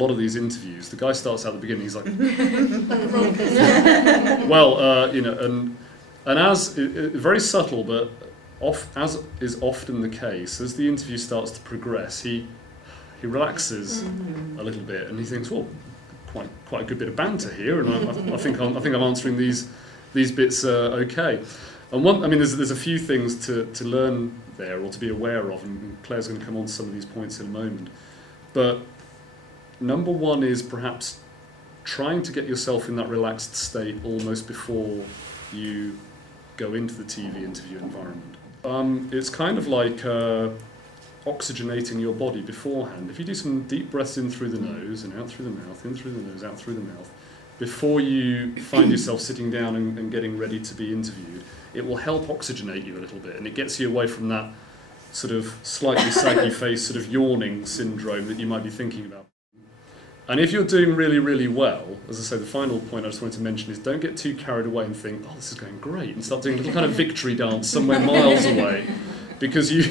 lot of these interviews, the guy starts out at the beginning, he's like, well, you know, and as, very subtle, but as is often the case, as the interview starts to progress, he relaxes a little bit, and he thinks, well, quite a good bit of banter here, and I think I'm answering these bits okay. And I mean, there's a few things to learn there, or to be aware of, and Claire's going to come on to some of these points in a moment. But number one is perhaps trying to get yourself in that relaxed state almost before you go into the TV interview environment. It's kind of like oxygenating your body beforehand. If you do some deep breaths in through the nose and out through the mouth, in through the nose, out through the mouth, before you find yourself sitting down and getting ready to be interviewed, it will help oxygenate you a little bit, and it gets you away from that sort of slightly saggy face, sort of yawning syndrome that you might be thinking about. And if you're doing really, really well, as I say, the final point I just wanted to mention is don't get too carried away and think, oh, this is going great, and start doing a little kind of victory dance somewhere miles away, because you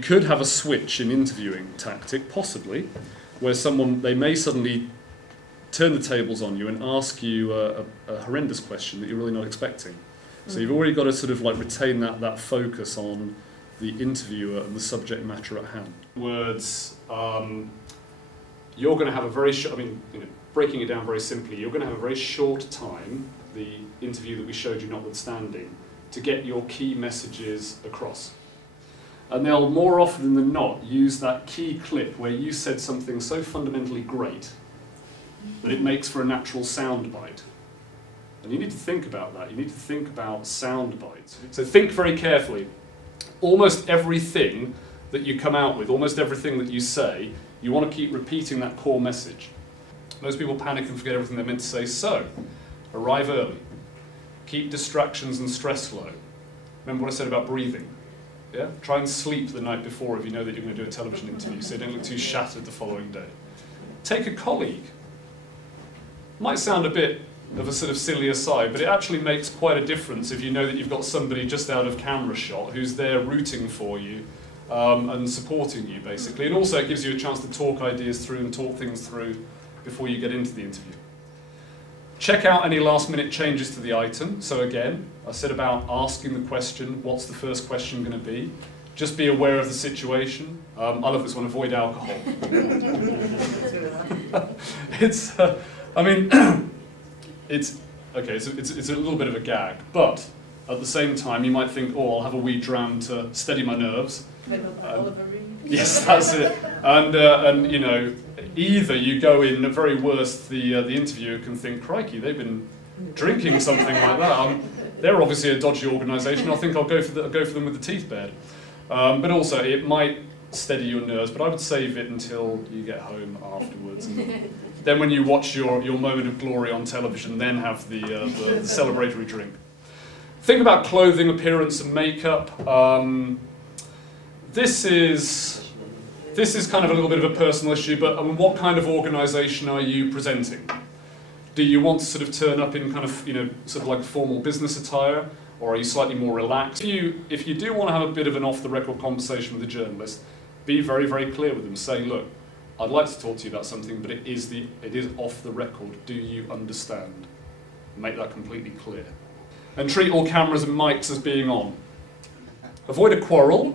could have a switch in interviewing tactic, possibly, where they may suddenly turn the tables on you and ask you a horrendous question that you're really not expecting. So you've already got to sort of like retain that focus on the interviewer and the subject matter at hand. Words, you're going to have a very short, I mean, you know, breaking it down very simply, you're going to have a very short time, the interview that we showed you notwithstanding, to get your key messages across. And they'll more often than not use that key clip where you said something so fundamentally great that it makes for a natural sound bite. And you need to think about that. You need to think about sound bites. So think very carefully. Almost everything that you come out with, almost everything that you say, you want to keep repeating that core message. Most people panic and forget everything they're meant to say. So, arrive early. Keep distractions and stress low. Remember what I said about breathing? Yeah? Try and sleep the night before if you know that you're going to do a television interview, so you don't look too shattered the following day. Take a colleague. Might sound a bit of a sort of silly aside, but it actually makes quite a difference if you know that you've got somebody just out of camera shot who's there rooting for you and supporting you, basically. And also it gives you a chance to talk ideas through and talk things through before you get into the interview. Check out any last-minute changes to the item. So again, I said about asking the question, what's the first question going to be? Just be aware of the situation. I love this one, avoid alcohol. It's, I mean, it's a little bit of a gag, but at the same time you might think, oh, I'll have a wee dram to steady my nerves. Yes, that's it. And you know, either you go in, at very worst, the interviewer can think, crikey, they've been drinking something like that. They're obviously a dodgy organisation. I think I'll go for them with the teeth bared. But also, it might steady your nerves, but I would save it until you get home afterwards. And then when you watch your moment of glory on television, then have the celebratory drink. Think about clothing, appearance and makeup. This is kind of a little bit of a personal issue, but I mean, what kind of organisation are you presenting? Do you want to sort of turn up in kind of, you know, sort of like formal business attire, or are you slightly more relaxed? If you do want to have a bit of an off-the-record conversation with a journalist, be very, very clear with them. Say, look, I'd like to talk to you about something, but it is off the record. Do you understand? Make that completely clear. And treat all cameras and mics as being on. Avoid a quarrel.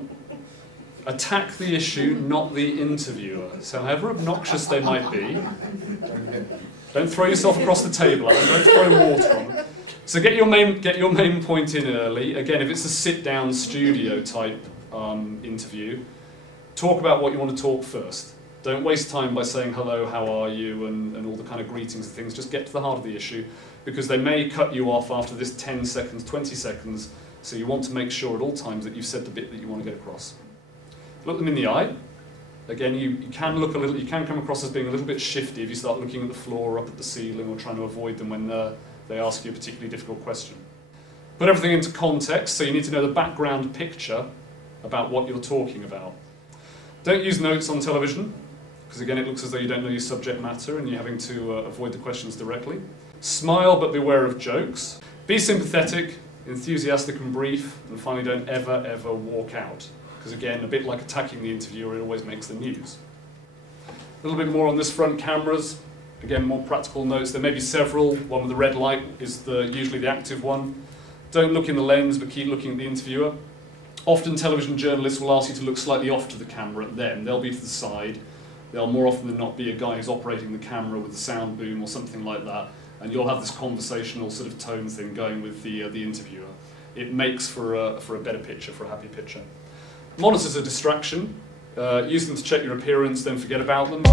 Attack the issue, not the interviewer. So however obnoxious they might be, don't throw yourself across the table at them, don't throw water on them. So get your main point in early. Again, if it's a sit-down studio type interview, talk about what you want to talk first. Don't waste time by saying hello, how are you, and all the kind of greetings and things. Just get to the heart of the issue, because they may cut you off after this 10 seconds, 20 seconds, so you want to make sure at all times that you've said the bit that you want to get across. Look them in the eye. Again, you can come across as being a little bit shifty if you start looking at the floor or up at the ceiling, or trying to avoid them when they ask you a particularly difficult question. Put everything into context, so you need to know the background picture about what you're talking about. Don't use notes on television, because again it looks as though you don't know your subject matter and you're having to avoid the questions directly. Smile, but beware of jokes. Be sympathetic, enthusiastic and brief, and finally don't ever walk out. Because again, a bit like attacking the interviewer, it always makes the news. A little bit more on this front cameras. Again, more practical notes. There may be several. One with the red light is usually the active one. Don't look in the lens, but keep looking at the interviewer. Often television journalists will ask you to look slightly off to the camera at them. They'll be to the side. There'll more often than not be a guy who's operating the camera with a sound boom or something like that, and you'll have this conversational sort of tone thing going with the interviewer. It makes for a better picture, for a happy picture. Monitors are distraction. Use them to check your appearance, then forget about them.